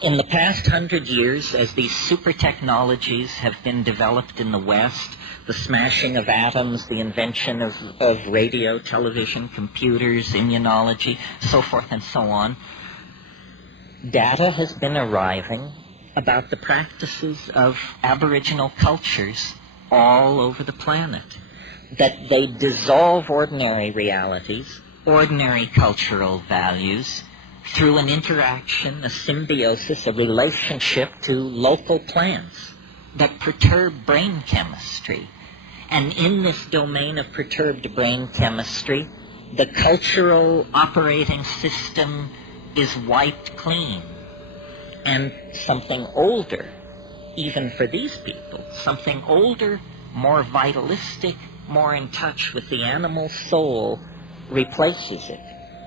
In the past 100 years, as these super technologies have been developed in the West, the smashing of atoms, the invention of radio, television, computers, immunology, so forth and so on, data has been arriving about the practices of Aboriginal cultures all over the planet, that they dissolve ordinary realities, ordinary cultural values, through an interaction, a symbiosis, a relationship to local plants that perturb brain chemistry. And in this domain of perturbed brain chemistry, the cultural operating system is wiped clean. And something older, even for these people, something older, more vitalistic, more in touch with the animal soul, replaces it,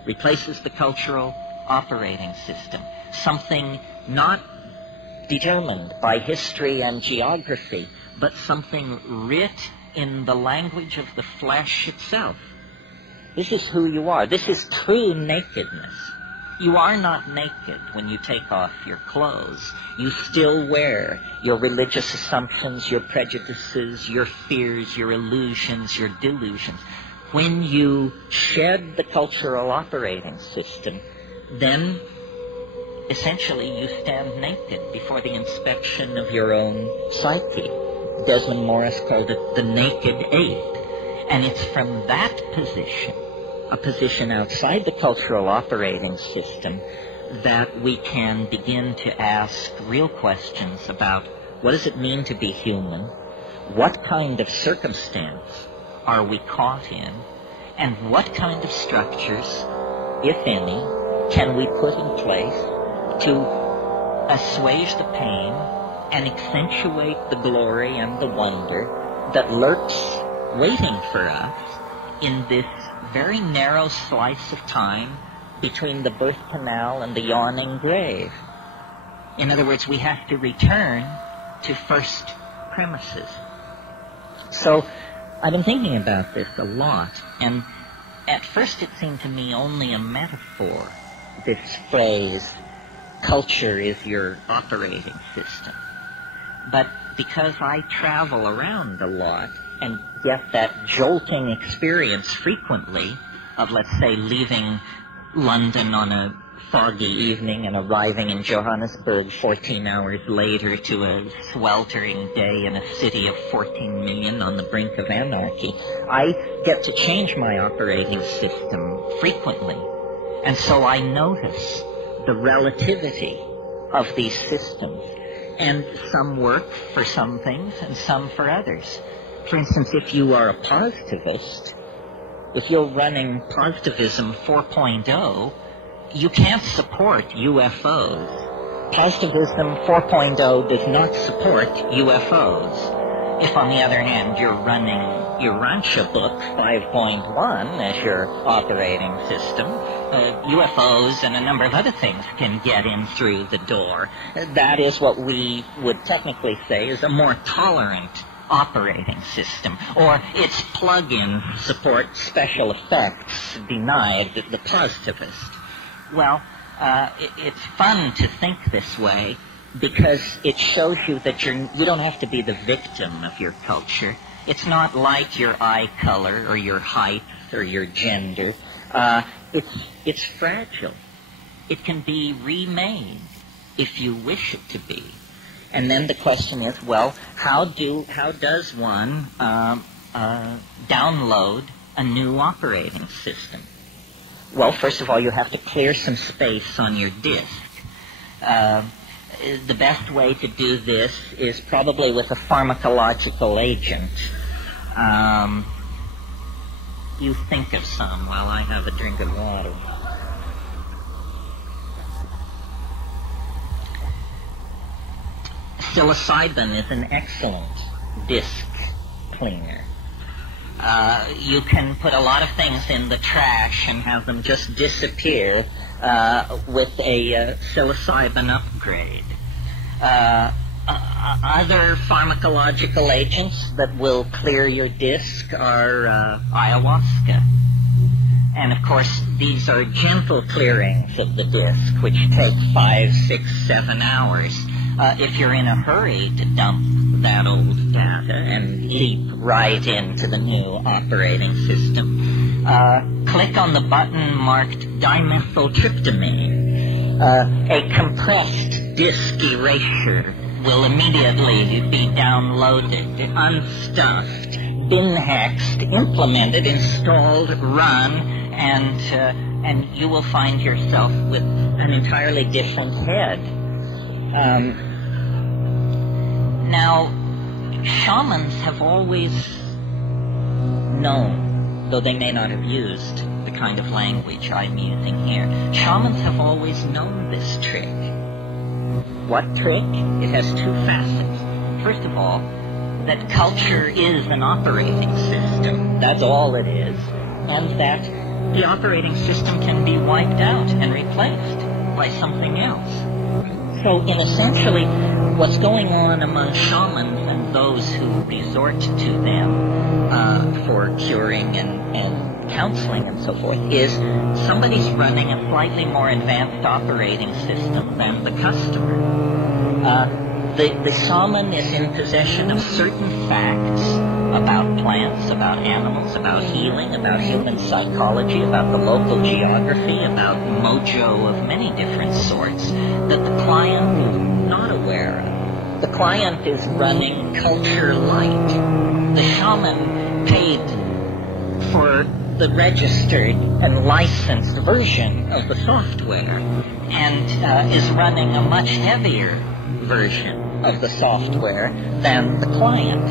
replaces the cultural operating system. Something not determined by history and geography, but something writ in the language of the flesh itself. This is who you are. This is true nakedness. You are not naked when you take off your clothes. You still wear your religious assumptions, your prejudices, your fears, your illusions, your delusions. When you shed the cultural operating system, then essentially you stand naked before the inspection of your own psyche. Desmond Morris called it the naked ape. And it's from that position, a position outside the cultural operating system, that we can begin to ask real questions about what does it mean to be human, what kind of circumstance are we caught in, and what kind of structures, if any, can we put in place to assuage the pain and accentuate the glory and the wonder that lurks waiting for us in this very narrow slice of time between the birth canal and the yawning grave. In other words, we have to return to first premises. So I've been thinking about this a lot, and at first it seemed to me only a metaphor, this phrase, culture is your operating system. But because I travel around a lot and get that jolting experience frequently of, let's say, leaving London on a foggy evening and arriving in Johannesburg 14 hours later to a sweltering day in a city of 14 million on the brink of anarchy, I get to change my operating system frequently. And so I notice the relativity of these systems. And some work for some things and some for others. For instance, if you are a positivist, if you're running Positivism 4.0, you can't support UFOs. Positivism 4.0 does not support UFOs. If, on the other hand, you're running your Rancha book 5.1 as your operating system, UFOs and a number of other things can get in through the door. That is what we would technically say is a more tolerant operating system, or its plug-in support special effects denied the positivist. Well, it's fun to think this way because it shows you that you don't have to be the victim of your culture. It's not like your eye color or your height or your gender. It's fragile. It can be remade if you wish it to be. And then the question is, well, how does one download a new operating system? Well, first of all, you have to clear some space on your disk. The best way to do this is probably with a pharmacological agent. You think of some while I have a drink of water. Psilocybin is an excellent disk cleaner. You can put a lot of things in the trash and have them just disappear with a psilocybin upgrade. Other pharmacological agents that will clear your disk are ayahuasca. And of course, these are gentle clearings of the disk, which take 5, 6, 7 hours. If you're in a hurry to dump that old data and leap right into the new operating system, click on the button marked dimethyltryptamine. A compressed disk erasure will immediately be downloaded, unstuffed, bin-hexed, implemented, installed, run, and you will find yourself with an entirely different head. Now, shamans have always known, though they may not have used the kind of language I'm using here, shamans have always known this trick. What trick? It has two facets. First of all, that culture is an operating system. That's all it is. And that the operating system can be wiped out and replaced by something else. So, in essentially, what's going on among shamans and those who resort to them for curing and counseling and so forth is somebody's running a slightly more advanced operating system than the customer. The shaman is in possession of certain facts about plants, about animals, about healing, about human psychology, about the local geography, about mojo of many different sorts that the client is not aware of. The client is running culture light. The shaman paid for the registered and licensed version of the software and is running a much heavier version of the software than the client.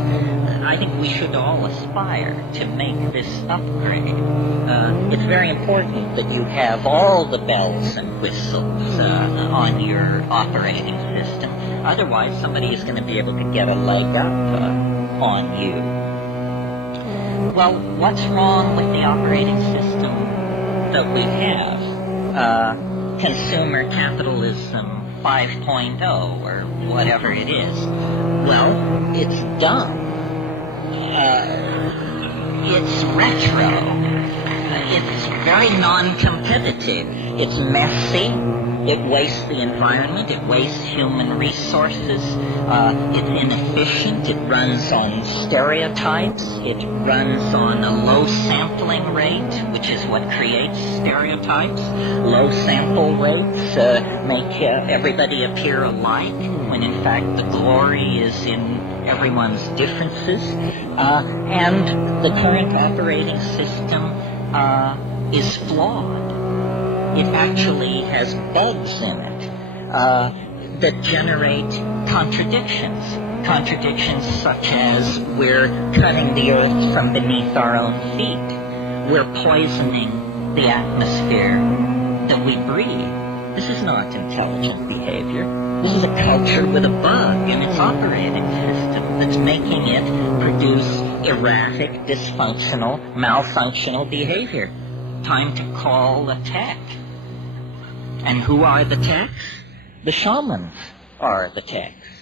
I think we should all aspire to make this upgrade. It's very important that you have all the bells and whistles on your operating system. Otherwise, somebody is going to be able to get a leg up on you. Well, what's wrong with the operating system that we have? Consumer capitalism 5.0 or whatever it is. Well, it's dumb. It's retro. It's very non-competitive. It's messy. It wastes the environment. It wastes human resources. It's inefficient. It runs on stereotypes. It runs on a low sampling rate, which is what creates stereotypes. Low sample rates make everybody appear alike, when in fact the glory is in everyone's differences. And the current operating system is flawed. It actually has bugs in it that generate contradictions. Contradictions such as we're cutting the earth from beneath our own feet. We're poisoning the atmosphere that we breathe. This is not intelligent behavior. This is a culture with a bug in its operating system that's making it produce erratic, dysfunctional, malfunctional behavior. Time to call the tech. And who are the techs? The shamans are the techs.